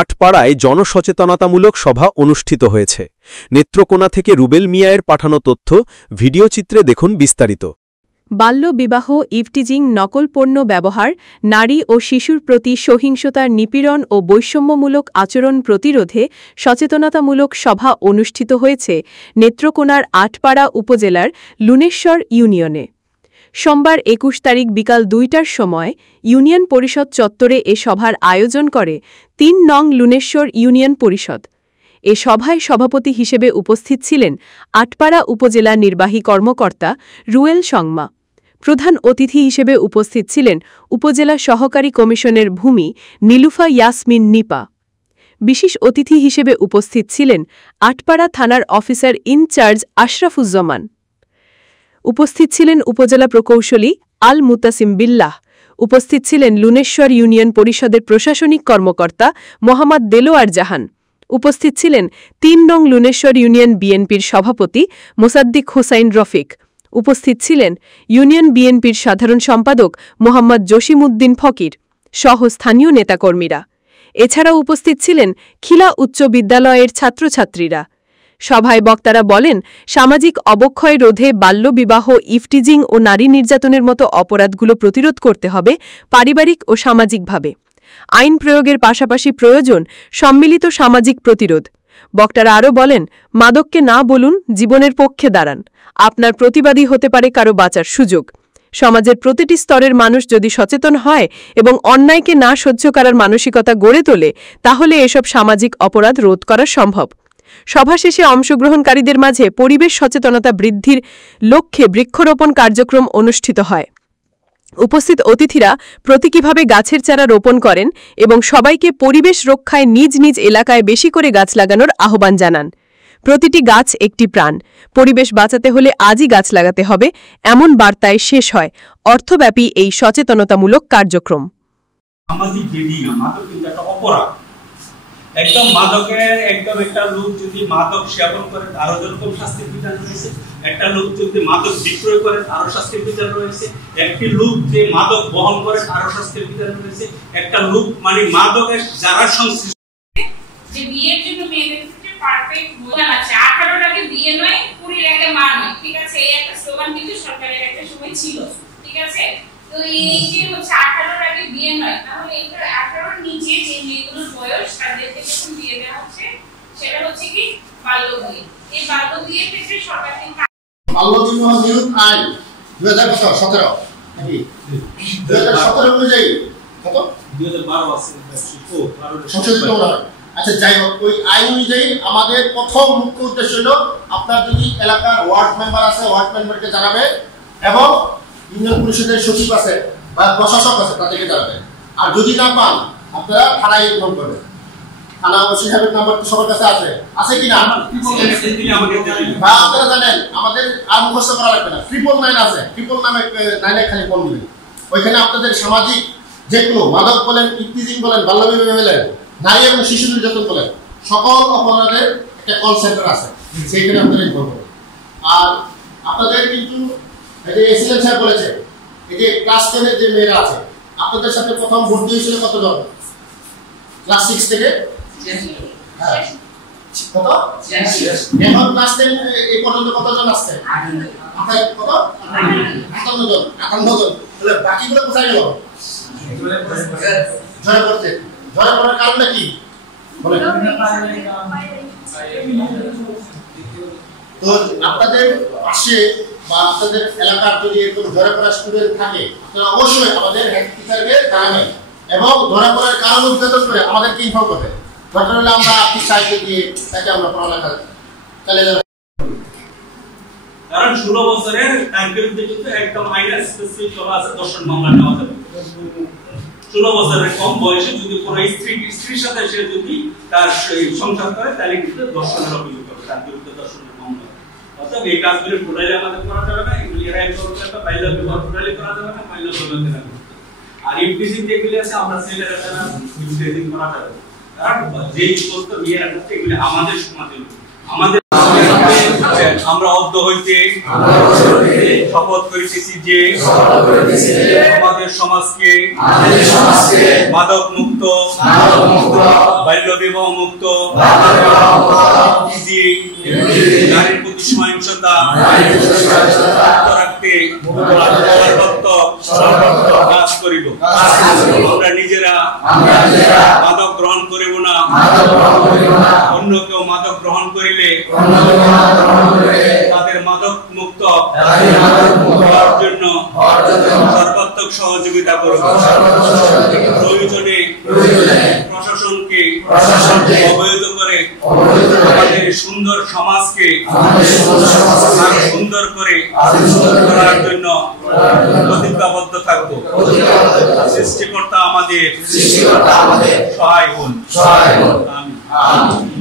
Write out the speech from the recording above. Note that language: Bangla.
আটপাড়ায় জনসচেতনতামূলক সভা অনুষ্ঠিত হয়েছে। নেত্রকোনা থেকে রুবেল মিয়ায়ের পাঠানো তথ্য, ভিডিওচিত্রে দেখুন বিস্তারিত। বাল্যবিবাহ, ইভটিজিং, নকল পণ্য ব্যবহার, নারী ও শিশুর প্রতি সহিংসতার নিপীড়ন ও বৈষম্যমূলক আচরণ প্রতিরোধে সচেতনতামূলক সভা অনুষ্ঠিত হয়েছে নেত্রকোনার আটপাড়া উপজেলার লুনেশ্বর ইউনিয়নে। সোমবার ২১ তারিখ বিকাল ২টার সময় ইউনিয়ন পরিষদ চত্বরে এ সভার আয়োজন করে ৩ নং লুনেশ্বর ইউনিয়ন পরিষদ। এ সভায় সভাপতি হিসেবে উপস্থিত ছিলেন আটপাড়া উপজেলা নির্বাহী কর্মকর্তা রুয়েল সংমা। প্রধান অতিথি হিসেবে উপস্থিত ছিলেন উপজেলা সহকারী কমিশনের ভূমি নীলুফা ইয়াসমিন নিপা। বিশেষ অতিথি হিসেবে উপস্থিত ছিলেন আটপাড়া থানার অফিসার ইনচার্জ আশরাফুজ্জামান। উপস্থিত ছিলেন উপজেলা প্রকৌশলী আল মুতাসিম বিল্লাহ। উপস্থিত ছিলেন লুনেশ্বর ইউনিয়ন পরিষদের প্রশাসনিক কর্মকর্তা মোহাম্মদ দেলোয়ার জাহান। উপস্থিত ছিলেন ৩ নং লুনেশ্বর ইউনিয়ন বিএনপির সভাপতি মোসাদ্দিক হুসাইন রফিক। উপস্থিত ছিলেন ইউনিয়ন বিএনপির সাধারণ সম্পাদক মোহাম্মদ জসিমউদ্দিন ফকির সহ স্থানীয় নেতাকর্মীরা। এছাড়াও উপস্থিত ছিলেন খিলা উচ্চ বিদ্যালয়ের ছাত্রছাত্রীরা। সভায় বক্তারা বলেন, সামাজিক অবক্ষয় রোধে বাল্যবিবাহ, ইভটিজিং ও নারী নির্যাতনের মতো অপরাধগুলো প্রতিরোধ করতে হবে পারিবারিক ও সামাজিকভাবে। আইন প্রয়োগের পাশাপাশি প্রয়োজন সম্মিলিত সামাজিক প্রতিরোধ। বক্তারা আরও বলেন, মাদককে না বলুন, জীবনের পক্ষে দাঁড়ান। আপনার প্রতিবাদী হতে পারে কারো বাঁচার সুযোগ। সমাজের প্রতিটি স্তরের মানুষ যদি সচেতন হয় এবং অন্যায়কে না সহ্য করার মানসিকতা গড়ে তোলে, তাহলে এসব সামাজিক অপরাধ রোধ করা সম্ভব। সভা শেষে অংশগ্রহণকারীদের মাঝে পরিবেশ সচেতনতা বৃদ্ধির লক্ষ্যে বৃক্ষরোপণ কার্যক্রম অনুষ্ঠিত হয়। উপস্থিত অতিথিরা প্রতীকীভাবে গাছের চারা রোপণ করেন এবং সবাইকে পরিবেশ রক্ষায় নিজ নিজ এলাকায় বেশি করে গাছ লাগানোর আহ্বান জানান। প্রতিটি গাছ একটি প্রাণ, পরিবেশ বাঁচাতে হলে আজই গাছ লাগাতে হবে, এমন বার্তায় শেষ হয় অর্থব্যাপী এই সচেতনতামূলক কার্যক্রম। সামাজিক বিধি না, মাদক কিন্তু একটা অপরাধ। একদম মাদকের একটা লোক যদি মাদক সেবন করে তারও যেরকম শাস্তির বিধান রয়েছে, একটা লোক যদি মাদক বিক্রয় করে তারও শাস্তির বিধান রয়েছে, একটি লোক যে মাদক বহন করে তারও শাস্তির বিধান রয়েছে, একটা লোক মানে মাদকের যারা সংশ্লিষ্ট যে বিয়ের জন্য মেয়েদের ক্ষেত্রে পারফেক্ট বোঝান আছে, 18 আগে বিয়ে নয়, 20 আগে মা নয়, ঠিক আছে? এই একটা স্লোগান কিন্তু সরকারের একটা সময় ছিল, ঠিক আছে? তো এই যে হচ্ছে 18 আগে বিয়ে নয়, তাহলে এটা 18 নিচে যে মেয়েগুলোর বয়স তাদেরকে যখন বিয়ে দেওয়া হচ্ছে সেটা হচ্ছে কি বাল্য বিয়ে। এই বাল্য বিয়ের ক্ষেত্রে সরকার কিন্তু বাল্য বিবাহ নিয়ম আইন 2017 নাকি 2017 অনুযায়ী কত 2012 আছে সংশোধিত হয়। আচ্ছা, যাই হোক, ওই আইন অনুযায়ী আমাদের প্রথম মুখ্য উদ্দেশ্য হলো আপনার যদি এলাকার ওয়ার্ড মেম্বার আছে, ওয়ার্ড মেম্বারকে জানাবে এবং ইউনিয়ন পরিষদের সচিব আছে বা প্রশাসক আছে তাদেরকে জানাবেন। আর যদি না পান আপনারা থানায় ইনফর্ম করবেন। থানা ওসি সাহেবের নাম্বার তো সবার কাছে আছে কি না? বা আপনারা জানেন আমাদের আর মুখস্থ করা লাগবে না, 999 আছে, 999 খালি ফোন দিবেন। ওইখানে আপনাদের সামাজিক যে কোনো মাদক বলেন, ইভটিজিং বলেন, বাল্যবিবাহ বলেন, নারী এবং শিশু নির্যাতন বলেন, সকল অপরাধের একটা কল সেন্টার আছে, সেইখানে আপনারা ইনফর্ম করবেন। আর আপনাদের কিন্তু এই যে এসিলেন স্যার বলেছে, এই যে ক্লাস 10 এর যে মেয়েরা আছে আপনাদের সাথে প্রথম ভর্তি হয়েছিল কতজন? ক্লাস 6 থেকে কত? এখন ক্লাস 10 এই পর্যন্ত কতজন আসছে? কত? 58 জন। তাহলে বাকিগুলো কোথায় গেল? ঝরে পড়ার কারণটা কি বলেন? তো আপনাদের পাশে বা আপনাদের এলাকার যদি এরকম ধরা পড়া স্টুডেন্ট থাকে আপনারা অবশ্যই আমাদের হেড টিচারকে জানাবেন এবং ধরা পড়ার কারণ উদ্ঘাটন করে আমাদেরকে ইনফর্ম করবেন। দরকার হলে আমরা আর্থিক সাহায্য দিয়ে তাকে আমরা পড়ালেখা চালিয়ে যাবো। কারণ 16 বছরের তার বিরুদ্ধে কিন্তু একদম আইনের স্পেসিফিক করা আছে, দর্শন মামলা নেওয়া যাবে। 16 বছরের কম বয়সে যদি কোনো স্ত্রীর সাথে সে যদি তার সংসার করে তাহলে কিন্তু দর্শনের অভিযোগ হবে, তার বিরুদ্ধে দর্শনের মামলা। অর্থাৎ এই কাজগুলো টোটালি আমাদের করা যাবে না, এগুলি এর আইন করতে একটা বাল্য বিবাহ টোটালি করা যাবে না, বাল্য বিবাহ করা। আর ইভটিজিং যেগুলি আছে আমরা ছেলেরা যারা ইভটিজিং করা যাবে, কারণ যে সমস্ত মেয়েরা করতে এগুলি আমাদের সমাজে আমাদের আমরা অদ্য হইতে শপথ করিতেছি যে আমাদের সমাজকে মাদক মুক্ত বাল্য বিবাহ মুক্ত, নারীর প্রতি সহিংসতা সর্বাত্মক কাজ করিব। আমরা নিজেরা মাদক গ্রহণ করিব না, অন্য কেউ মাদক গ্রহণ করিলে তাদের মাদক মুক্ত হওয়ার জন্য সর্বাত্মক সহযোগিতা করব। প্রয়োজনে প্রশাসনকে অবহিত করে আমাদের সুন্দর সমাজকে আরো সুন্দর করে করার জন্য প্রতিজ্ঞাবদ্ধ থাকব। সৃষ্টিকর্তা আমাদের সহায় হন। আমিন।